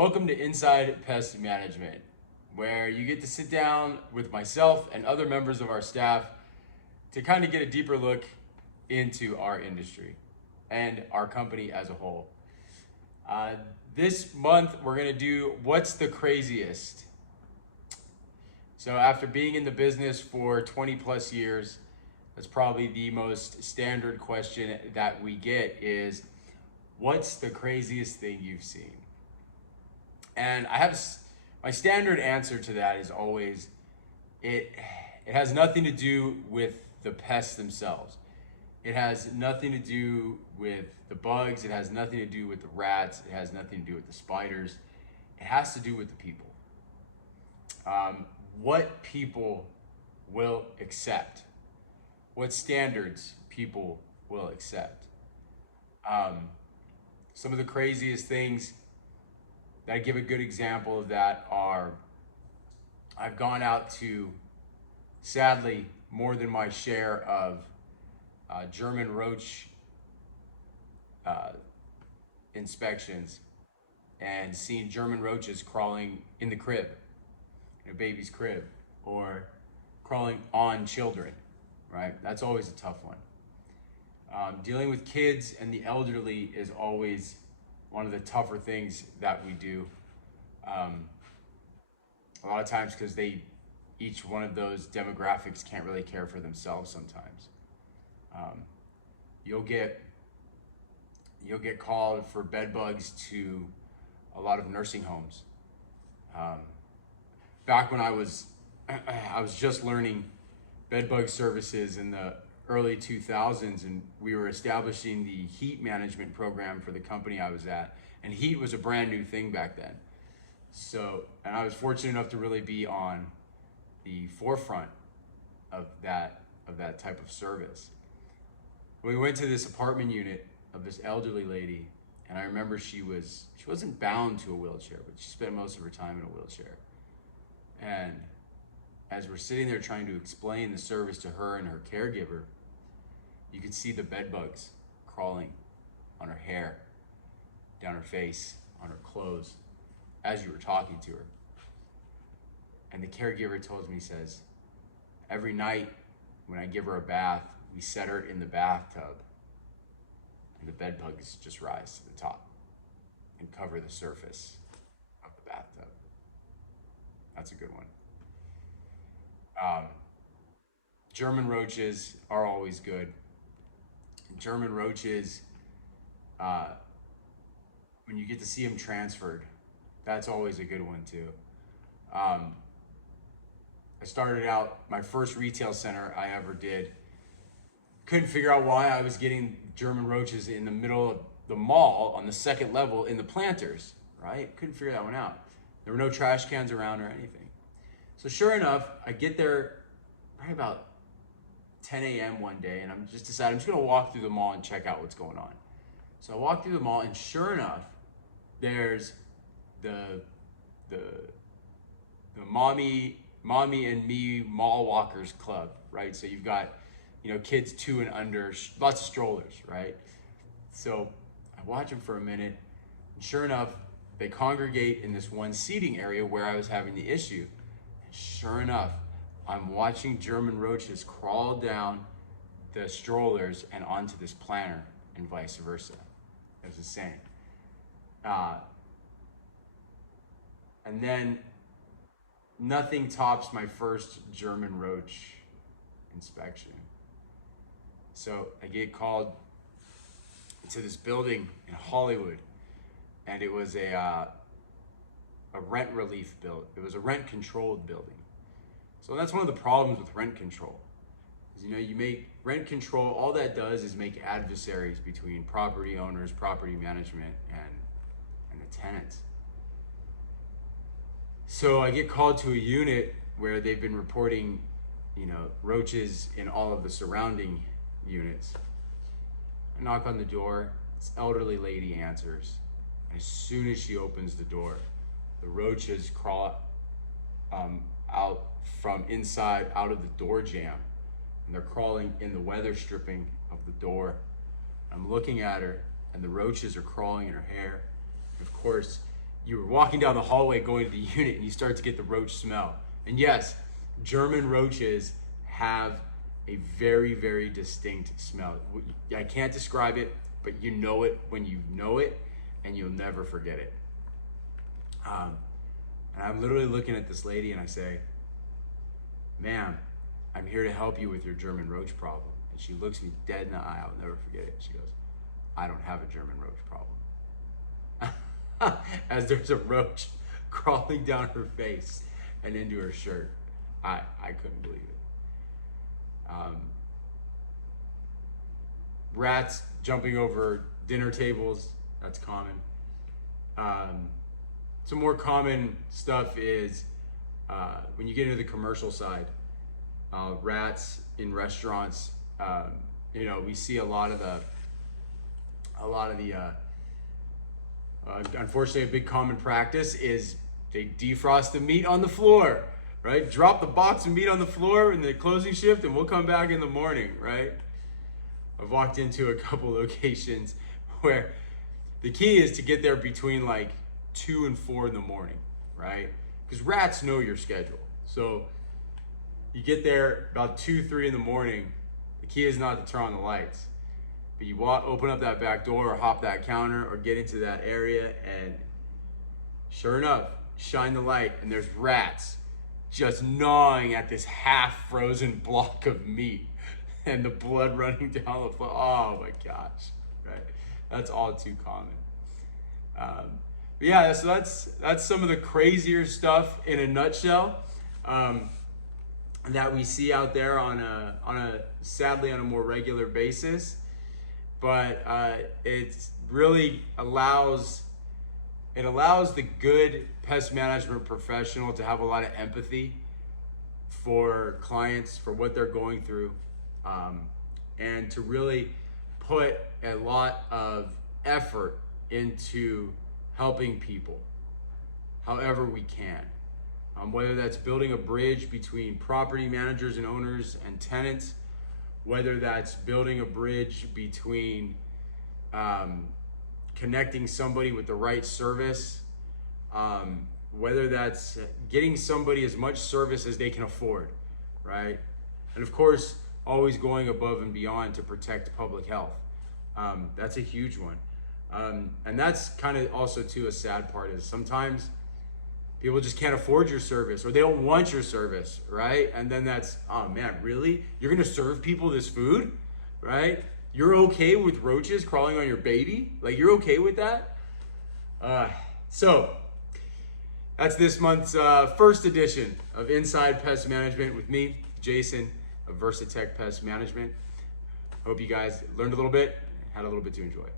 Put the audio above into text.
Welcome to Inside Pest Management, where you get to sit down with myself and other members of our staff to kind of get a deeper look into our industry and our company as a whole. This month, we're going to do What's the Craziest? So after being in the business for 20 plus years, that's probably the most standard question that we get is, what's the craziest thing you've seen? And I have my standard answer to that is always, it has nothing to do with the pests themselves. It has nothing to do with the bugs. It has nothing to do with the rats. It has nothing to do with the spiders. It has to do with the people. What people will accept. What standards people will accept. Some of the craziest things that I give a good example of that are, I've gone out to, sadly, more than my share of German roach inspections and seen German roaches crawling in the crib, in a baby's crib, or crawling on children, right? That's always a tough one. Dealing with kids and the elderly is always one of the tougher things that we do. A lot of times because each one of those demographics can't really care for themselves sometimes. You'll get called for bed bugs to a lot of nursing homes. Back when I was just learning bed bug services in the early 2000s, and we were establishing the heat management program for the company I was at, and heat was a brand new thing back then. So, and I was fortunate enough to really be on the forefront of that type of service. We went to this apartment unit of this elderly lady, and I remember she wasn't bound to a wheelchair, but she spent most of her time in a wheelchair. And as we're sitting there trying to explain the service to her and her caregiver, you could see the bed bugs crawling on her hair, down her face, on her clothes, as you were talking to her. And the caregiver told me, says, every night when I give her a bath, we set her in the bathtub, and the bed bugs just rise to the top and cover the surface of the bathtub. That's a good one. German roaches are always good. German roaches, when you get to see them transferred, that's always a good one too. I started out, my first retail center I ever did, couldn't figure out why I was getting German roaches in the middle of the mall on the second level in the planters, right? Couldn't figure that one out. There were no trash cans around or anything. So sure enough, I get there probably about 10 a.m. one day, and I'm just gonna walk through the mall and check out what's going on. So I walk through the mall, and sure enough, there's the mommy and me mall walkers club, right? So you've got, kids 2 and under, lots of strollers, right? So I watch them for a minute, and sure enough, they congregate in this one seating area where I was having the issue. And sure enough, I'm watching German roaches crawl down the strollers and onto this planter and vice versa. It was insane. And then nothing tops my first German roach inspection. So I get called to this building in Hollywood, and it was a rent relief building. It was a rent controlled building. So that's one of the problems with rent control. Is, you make rent control, all that does is make adversaries between property owners, property management, and the tenants. So I get called to a unit where they've been reporting, roaches in all of the surrounding units. I knock on the door, this elderly lady answers. And as soon as she opens the door, the roaches crawl out from inside, out of the door jamb. And they're crawling in the weather stripping of the door. I'm looking at her, and the roaches are crawling in her hair. And of course, you were walking down the hallway going to the unit and you start to get the roach smell. And yes, German roaches have a very, very distinct smell. I can't describe it, but you know it when you know it, and you'll never forget it. And I'm literally looking at this lady and I say, ma'am, I'm here to help you with your German roach problem. And she looks me dead in the eye, I'll never forget it. She goes, I don't have a German roach problem. As there's a roach crawling down her face and into her shirt. I couldn't believe it. Rats jumping over dinner tables, that's common. Some more common stuff is when you get into the commercial side, rats in restaurants. You know, we see a lot of the unfortunately, a big common practice is they defrost the meat on the floor, right? Drop the box of meat on the floor in the closing shift and we'll come back in the morning, right? I've walked into a couple locations where the key is to get there between like 2 and 4 in the morning, right? Because rats know your schedule. So you get there about 2, 3 in the morning. The key is not to turn on the lights, but you open up that back door or hop that counter or get into that area, and sure enough, shine the light and there's rats just gnawing at this half frozen block of meat and the blood running down the floor. Oh my gosh, right? That's all too common. But yeah, so that's some of the crazier stuff in a nutshell that we see out there sadly on a more regular basis. But it really allows the good pest management professional to have a lot of empathy for clients, for what they're going through, and to really put a lot of effort into helping people however we can. Whether that's building a bridge between property managers and owners and tenants, whether that's building a bridge between connecting somebody with the right service, whether that's getting somebody as much service as they can afford, right? And of course, always going above and beyond to protect public health. That's a huge one. And that's kind of also too a sad part is sometimes people just can't afford your service or they don't want your service, right? And then that's, oh man, really? You're gonna serve people this food, right? You're okay with roaches crawling on your baby? Like, you're okay with that? So that's this month's first edition of Inside Pest Management with me, Jason of Versatech Pest Management. Hope you guys learned a little bit, had a little bit to enjoy.